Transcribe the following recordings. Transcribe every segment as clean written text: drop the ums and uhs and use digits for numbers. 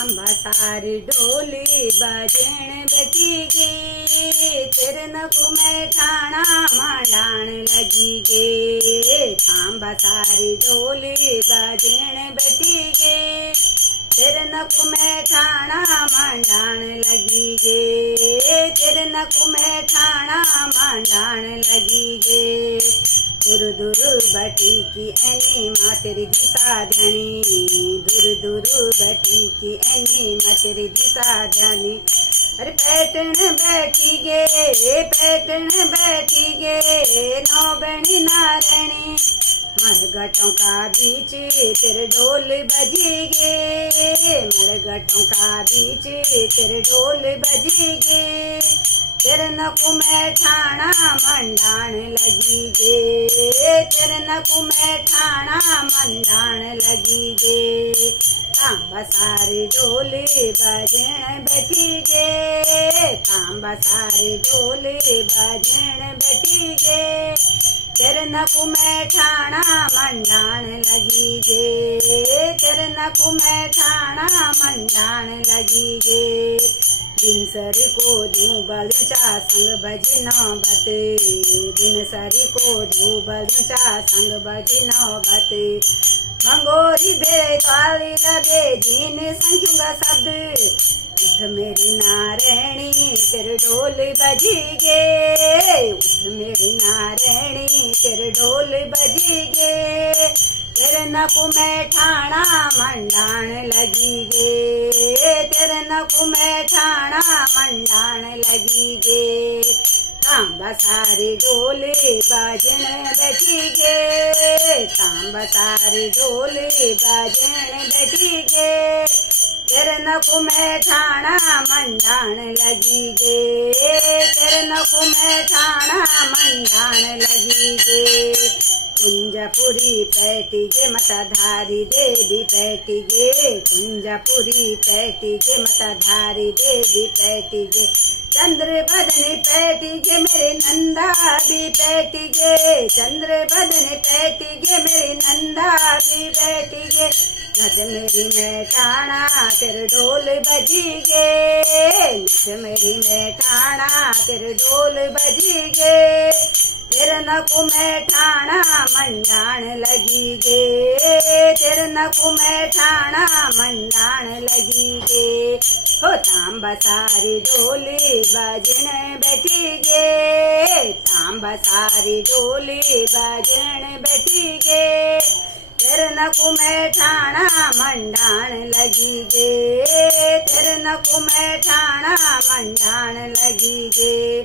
तांबा सारी डोली बजण बैठी गे, तिरनक में ठाणा मांडाण लगी गे। तांबा सारी डोली बजण बैठी गे, तिरनक में ठाणा मांडाण लगी गे, तिरनक में ठाणा मांडाण लगी गे। दूर दूर बटी की एनी माँ तेरी दिशा ध्यानी, दूर दूर बटी की एनी माँ तेरी दिशा ध्यानी। अरे पैटन बैठी गे, पैटन बैठी गे, नौ बहनी नारायणी। मरगटों का बीच तेरे ढोल बजी गे, मरगटों का बीच तेरे ढोल बजी गे। तिरनक में ठाणा मंडाण लगी गे, तिरनक में ठाणा मंडाण लगी गे। तांबा सारी डोली बजण बैठी गे, तांबा सारी डोली बजण बैठी गे। तिरनक में ठाणा मंडाण लगी गे, तिरनक में ठाणा मंडाण लगी गे। बिनसरी को दूं बलूचा संग बजी नौबत, बिनसरी को दूं बलूचा संग बजी नौबत। मंगोरी बेताली लगे जीन संख्युंगा शब्द, उठ मेरी नारायणी तेरे ढोल बजी गे, उठ मेरी नारायणी तेरे ढोल बजी गे। तिरनक में ठाणा मंडाण लगी गे, तिरनक में ठाणा मंडाण लगी गे। तांबा सारी डोली बजण बैठी गे, तांबा सारी डोली बजण बैठी गे। तिरनक में ठाणा मंडाण लगी गे, तिरनक में ठाणा मंडाण लगी गे। कुंजपुरी पैटी गे मतधारी देवी पैटी गे, कुंजपुरी पैटी गे मतधारी देवी पैटी गे। चंद्र बदन पैटी गे मेरे नंदा भी पैटी गे, चंद्र बदन पैटी गे मेरी नंदा भी पैटी गे। नच मेरी में ठाणा तेरे ढोल बजी गे, नच मेरी में ठाणा तेरे ढोल बजी गे। तिरनक में ठाणा मंडाण लगी गे, तिरनक में ठाणा मंडाण लगी गे। हो तांबा सारी डोली बजण बैठी गे, तांबा सारी डोली बजण बैठी गे। तिरनक में ठाणा मंडाण लगी गे, तिरनक में ठाणा मंडाण लगी गे।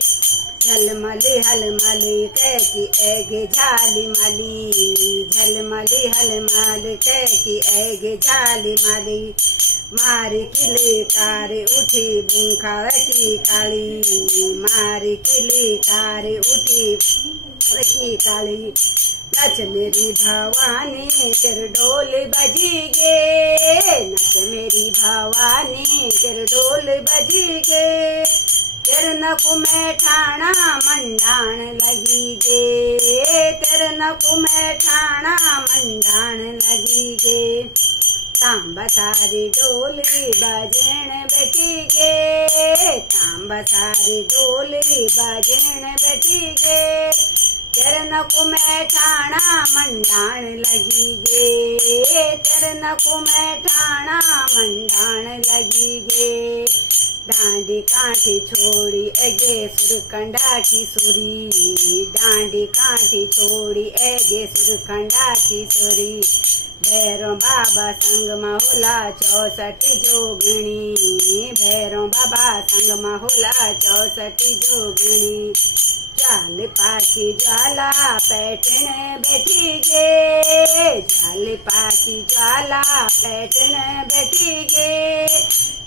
झलमली हलमली कैकी ऐगे झाली मली, झलमली हलमली कैकी ऐगे झाली मली। मारी किली कारी उठी बुंखावटी काली, मारी किली कारी उठी बुंखावटी काली। नच मेरी भवानी तेरे ढोल बजी गे, नच मेरी भवानी तेरे ढोल बजी गे। तिरनक में ठाणा मंडाण लगी गे, तिरनक में ठाणा मंडाण लगी गे। तांबा सारी डोली बजण बैठी गे, तांबा सारी डोली बजण बैठी गे। तिरनक में ठाणा मंडाण लगी गे, तिरनक में ठाणा मंडाण लगी गे। डांडी कांठी छोड़ी एगे सुरकंडा की सुरी, डांडी कांठी छोड़ी एगे सुरकंडा की सुरी। भैरो बाबा संग महोला 64 जोगणी, भैरो बाबा संग महोला 64 जोगणी। जाल पाकी ज्वाला पैटन बैठी गे, जाल पाकी ज्वाला पैटन बैठी गे।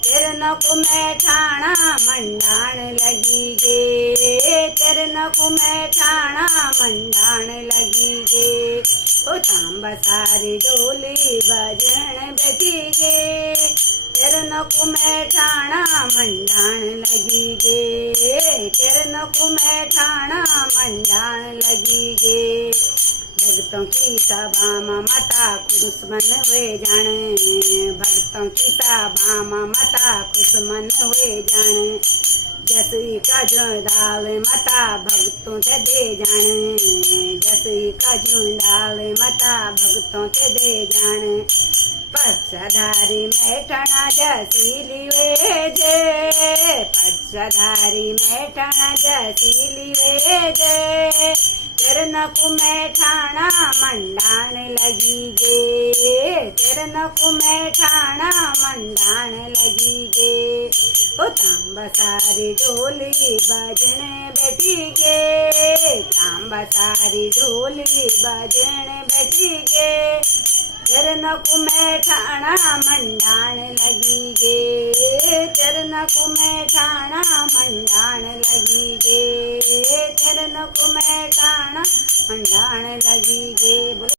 तिरनक में ठाणा मंडाण लगी गे, तिरनक में ठाणा मंडाण लगी गे। ओ तांबा सारी डोली बजण बैठी गे, तिरनक में ठाणा मंडाण लगी गे, तिरनक में ठाणा मंडाण लगी गे। भक्तों की सभा में माता खुश मन हुए जाने, भक्तों की सभा में माता खुश मन हुए जाने। जसी का डाल माता भक्तों के दे जाने, जसी का डाल माता भक्तों के दे जाने। पक्षधारी मैठना जसी लिवे जे, पक्षधारी मैठना जसी लिवे जे। चरण को मैठाना मंडाण लगी गे, चरण को मैठाना मंडाण लगी गे। ओ तांबा सारी ढोली बजने बैठी गे, तांबा सारी ढोली बजने बैठी गे। चरण को मैठाना मंडाण लगी गे, चरण को मैठाना मंडाण लगी गे, चरण को मैठाना मंडाण लगी गे।